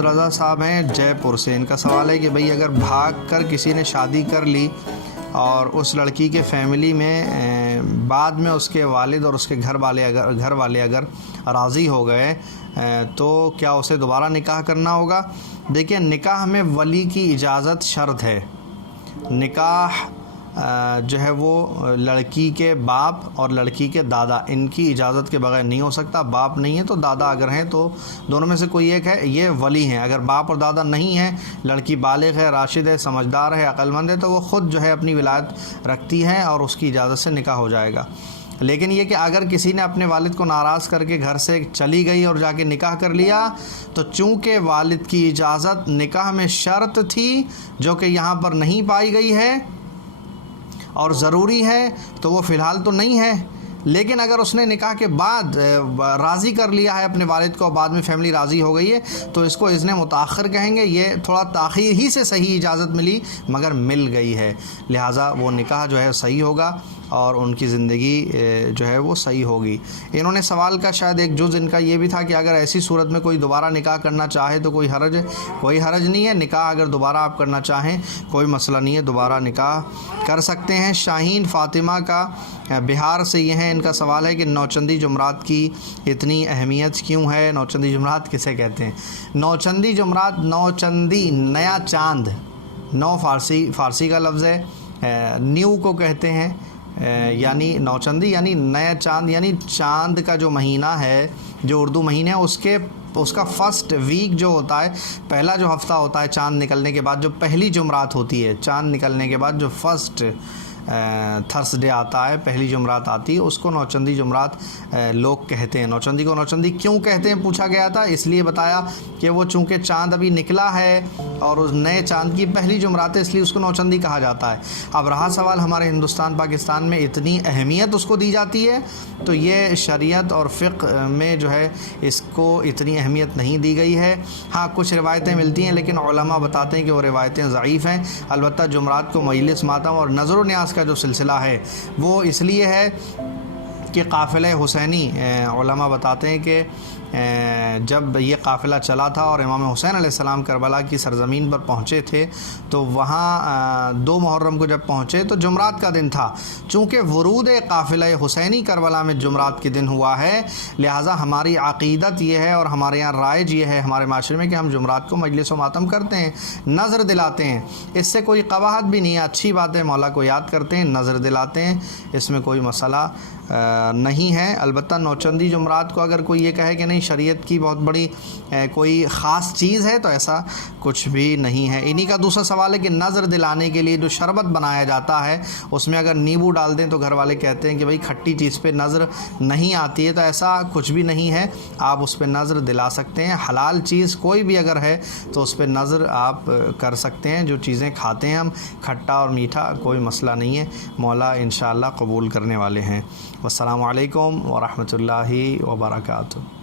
मोहम्मद रज़ा साहब हैं जयपुर से। इनका सवाल है कि भाई अगर भाग कर किसी ने शादी कर ली और उस लड़की के फैमिली में बाद में उसके वालिद और उसके घर वाले अगर राज़ी हो गए तो क्या उसे दोबारा निकाह करना होगा? देखिए, निकाह में वली की इजाज़त शर्त है। निकाह जो है वो लड़की के बाप और लड़की के दादा, इनकी इजाज़त के बगैर नहीं हो सकता। बाप नहीं है तो दादा अगर हैं तो दोनों में से कोई एक है, ये वली हैं। अगर बाप और दादा नहीं हैं, लड़की बालिग़ है, राशिद है, समझदार है, अक्लमंद है, तो वो ख़ुद जो है अपनी विलायत रखती हैं और उसकी इजाज़त से निकाह हो जाएगा। लेकिन ये कि अगर किसी ने अपने वालिद को नाराज़ करके घर से चली गई और जाके निकाह कर लिया, तो चूँकि वालिद की इजाज़त निकाह में शर्त थी जो कि यहाँ पर नहीं पाई गई है और ज़रूरी है, तो वो फ़िलहाल तो नहीं है। लेकिन अगर उसने निकाह के बाद राज़ी कर लिया है अपने वालिद को, बाद में फ़ैमिली राज़ी हो गई है, तो इसको इज़्न मुताख़िर कहेंगे। ये थोड़ा ताख़ीर ही से सही इजाज़त मिली मगर मिल गई है, लिहाजा वो निकाह जो है सही होगा और उनकी ज़िंदगी जो है वो सही होगी। इन्होंने सवाल का शायद एक जुज़ इनका ये भी था कि अगर ऐसी सूरत में कोई दोबारा निकाह करना चाहे तो कोई हरज नहीं है। निकाह अगर दोबारा आप करना चाहें कोई मसला नहीं है, दोबारा निकाह कर सकते हैं। शाहीन फ़ातिमा का बिहार से ये है, इनका सवाल है कि नौचंदी जुमरात की इतनी अहमियत क्यों है? नौचंदी जुमरात किसे कहते हैं? नौचंदी जुमरात, नौचंदी नया चाँद, नौ फ़ारसी का लफ्ज़ है, न्यू को कहते हैं, यानी नौचंदी यानी नया चाँद, यानी चाँद का जो महीना है, जो उर्दू महीने है, उसका फ़र्स्ट वीक जो होता है, पहला जो हफ़्ता होता है चाँद निकलने के बाद, जो पहली जुमरात होती है चाँद निकलने के बाद, जो फ़र्स्ट थर्सडे आता है, पहली जुमरात आती है, उसको नौचंदी जुमरात लोग कहते हैं। नौचंदी को नौचंदी क्यों कहते हैं पूछा गया था, इसलिए बताया कि वो चूँकि चाँद अभी निकला है और उस नए चाँद की पहली जुमरात है, इसलिए उसको नौचंदी कहा जाता है। अब रहा सवाल हमारे हिंदुस्तान पाकिस्तान में इतनी अहमियत उसको दी जाती है, तो ये शरीयत और फ़िक़्ह में जो है इसको इतनी अहमियत नहीं दी गई है। हाँ, कुछ रिवायतें मिलती हैं, लेकिन उलमा बताते हैं कि वो रिवायतें ज़ईफ़ हैं। अलबत्ता जुमरात को मजलिस मातम और नज़र न्यास का जो सिलसिला है वो इसलिए है कि काफ़िला हुसैनी, उलमा बताते हैं कि जब ये काफ़िला चला था और इमाम हुसैन अलैहिस्सलाम करबला की सरज़मीन पर पहुँचे थे, तो वहाँ 2 मुहर्रम को जब पहुँचे तो जुमरात का दिन था। चूँकि वरूद काफ़िला हुसैनी करबला में जुमरात के दिन हुआ है, लिहाजा हमारी अक़ीदत ये है और हमारे यहाँ राइज ये है हमारे माशरे में कि हम जुमरात को मजलिस व मातम करते हैं, नज़र दिलाते हैं। इससे कोई कबाहत भी नहीं है, अच्छी बात है, मौला को याद करते हैं, नज़र दिलाते हैं, इसमें कोई मसला नहीं है। अलबत्ता नौचंदी जुमरात को अगर कोई ये कहे कि नहीं शरीयत की बहुत बड़ी कोई ख़ास चीज़ है, तो ऐसा कुछ भी नहीं है। इन्हीं का दूसरा सवाल है कि नज़र दिलाने के लिए जो शरबत बनाया जाता है उसमें अगर नींबू डाल दें तो घर वाले कहते हैं कि भाई खट्टी चीज़ पे नज़र नहीं आती है, तो ऐसा कुछ भी नहीं है, आप उस पर नज़र दिला सकते हैं। हलाल चीज़ कोई भी अगर है तो उस पर नज़र आप कर सकते हैं। जो चीज़ें खाते हैं हम, खट्टा और मीठा, कोई मसला नहीं है, मौला इंशाअल्लाह कबूल करने वाले हैं। वस्सलामु अलैकुम व रहमतुल्लाहि व बरकातुहू।